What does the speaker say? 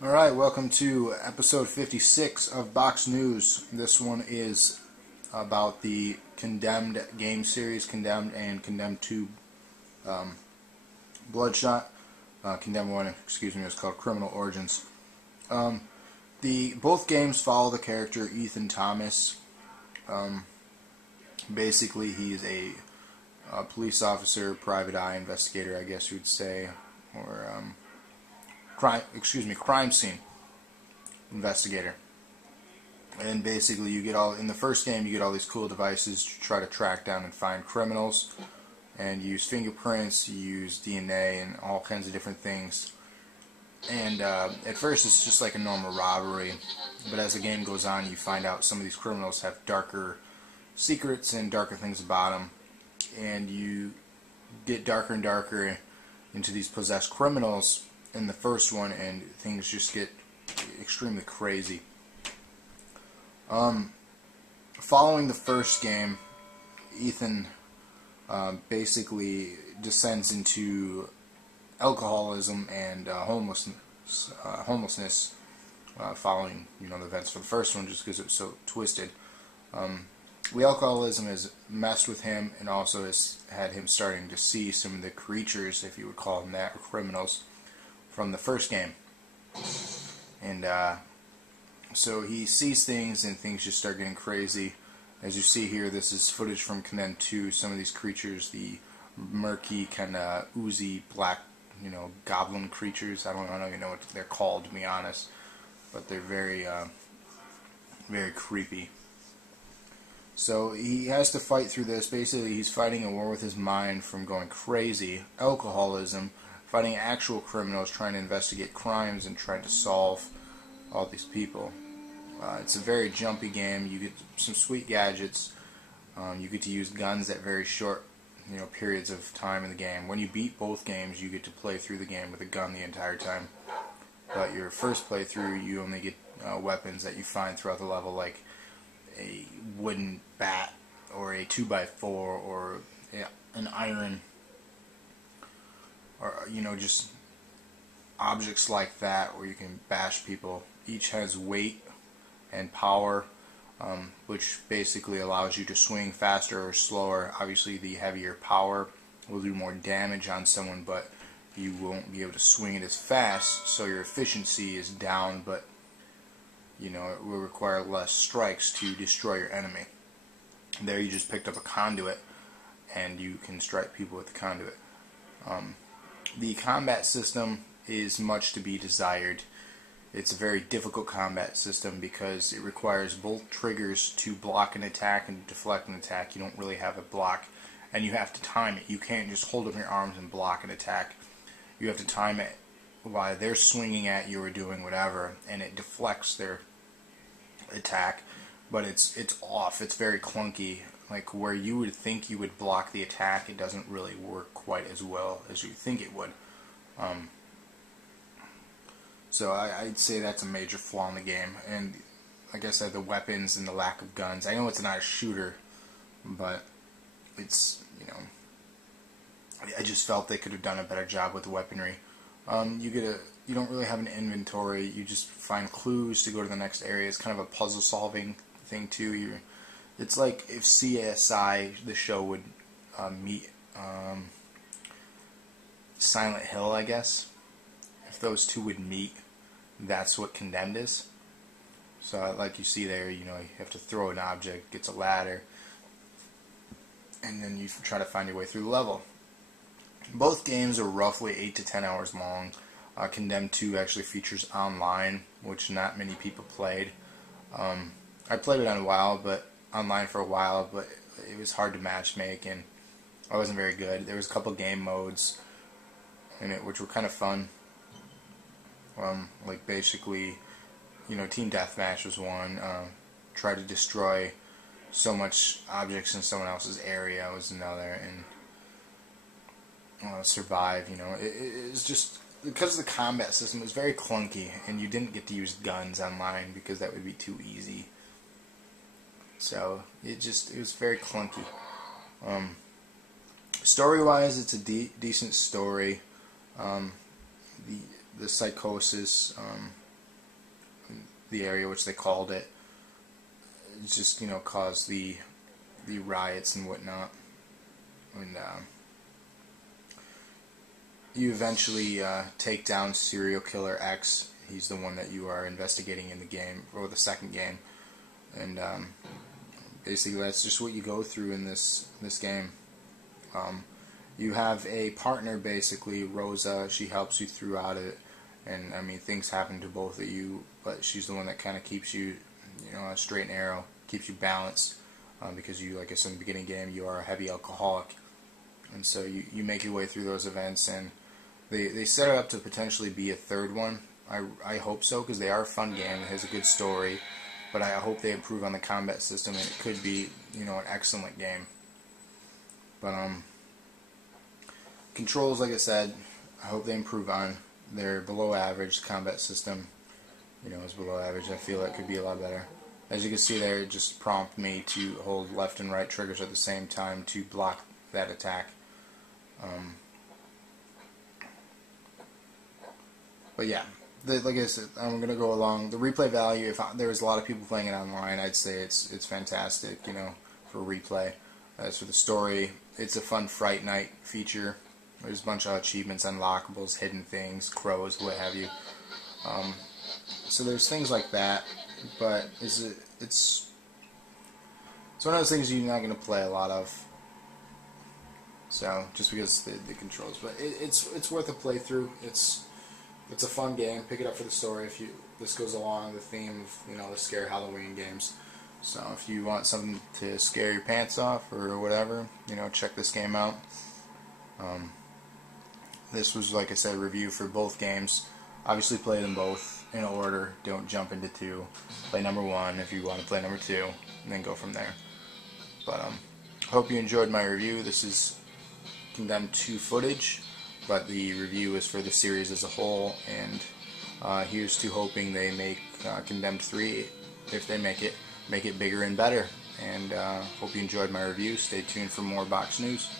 Alright, welcome to episode 56 of Box News. This one is about the Condemned game series, Condemned and Condemned 2 Bloodshot. Condemned 1, is called Criminal Origins. Both games follow the character Ethan Thomas. Basically, he's a police officer, private eye investigator, I guess you would say, or crime scene investigator. And basically you get in the first game you get all these cool devices to try to track down and find criminals, and you use fingerprints, you use DNA and all kinds of different things. And at first it's just like a normal robbery, but as the game goes on you find out some of these criminals have darker secrets and darker things about them, and you get darker and darker into these possessed criminals in the first one, and things just get extremely crazy. Following the first game, Ethan basically descends into alcoholism and homelessness following the events for the first one, just because it was so twisted. The alcoholism has messed with him, and also has had him starting to see some of the creatures, if you would call them that, or criminals, from the first game. And so he sees things, and things just start getting crazy. As you see here, this is footage from Condemned 2. Some of these creatures, the murky, kind of oozy, black, goblin creatures. I don't even know what they're called, to be honest, but they're very, very creepy. So he has to fight through this. Basically, he's fighting a war with his mind from going crazy, alcoholism, fighting actual criminals, trying to investigate crimes and trying to solve all these people. It's a very jumpy game. You get some sweet gadgets. You get to use guns at very short periods of time in the game. When you beat both games, you get to play through the game with a gun the entire time. But your first playthrough, you only get weapons that you find throughout the level, like a wooden bat or a 2x4 or an iron, or just objects like that where you can bash people. Each has weight and power, which basically allows you to swing faster or slower. Obviously the heavier power will do more damage on someone, but you won't be able to swing it as fast, so your efficiency is down, but it will require less strikes to destroy your enemy. There you just picked up a conduit, and you can strike people with the conduit. The combat system is much to be desired. It's a very difficult combat system because it requires both triggers to block an attack and deflect an attack. You don't really have a block, and you have to time it. You can't just hold up your arms and block an attack. You have to time it while they're swinging at you or doing whatever, and it deflects their attack, but it's off. It's very clunky. Like where you would think you would block the attack, it doesn't really work quite as well as you think it would. So I'd say that's a major flaw in the game. And like I said, the weapons and the lack of guns. I know it's not a shooter, but it's I just felt they could have done a better job with the weaponry. You don't really have an inventory. You just find clues to go to the next area. It's kind of a puzzle solving thing too. It's like if CSI, the show, would meet Silent Hill, I guess. If those two would meet, that's what Condemned is. So like you see there, you have to throw an object, gets a ladder, and then you try to find your way through the level. Both games are roughly 8 to 10 hours long. Condemned 2 actually features online, which not many people played. I played it online for a while, but it was hard to matchmake, and I wasn't very good. There was a couple game modes in it which were kind of fun. Like basically, Team Deathmatch was one. Try to destroy so much objects in someone else's area was another, and survive. It was just because of the combat system. It was very clunky, and you didn't get to use guns online because that would be too easy. So it was very clunky. Story-wise, it's a decent story. The psychosis the area, which they called it. It just, caused the riots and whatnot. And you eventually take down serial killer X. He's the one that you are investigating in the game, or the second game. And basically that's just what you go through in this game. You have a partner, basically, Rosa. She helps you throughout it, and I mean, things happen to both of you, but she's the one that kind of keeps you, on a straight and narrow, keeps you balanced, because you, like I said in the beginning game, you are a heavy alcoholic, and so you make your way through those events, and they set it up to potentially be a third one. I hope so, because they are a fun game. It has a good story, but I hope they improve on the combat system, and it could be, an excellent game. But controls, like I said, I hope they improve on. They're below average. The combat system, is below average. I feel it could be a lot better. As you can see there, it just prompted me to hold left and right triggers at the same time to block that attack. But yeah, like I said, I'm going to go along. The replay value, if there was a lot of people playing it online, I'd say it's fantastic, for replay. As for the story, it's a fun Fright Night feature. There's a bunch of achievements, unlockables, hidden things, crows, what have you. So there's things like that, but it's one of those things you're not going to play a lot of. So just because the controls, but it's worth a playthrough. It's a fun game. Pick it up for the story. This goes along the theme of the scary Halloween games. So if you want something to scare your pants off or whatever, check this game out. This was, like I said, a review for both games. Obviously play them both in order. Don't jump into 2. Play number 1 if you want to play number 2, and then go from there. But hope you enjoyed my review. This is Condemned 2 footage, but the review is for the series as a whole, and here's to hoping they make Condemned 3, if they make it bigger and better. And hope you enjoyed my review. Stay tuned for more box news.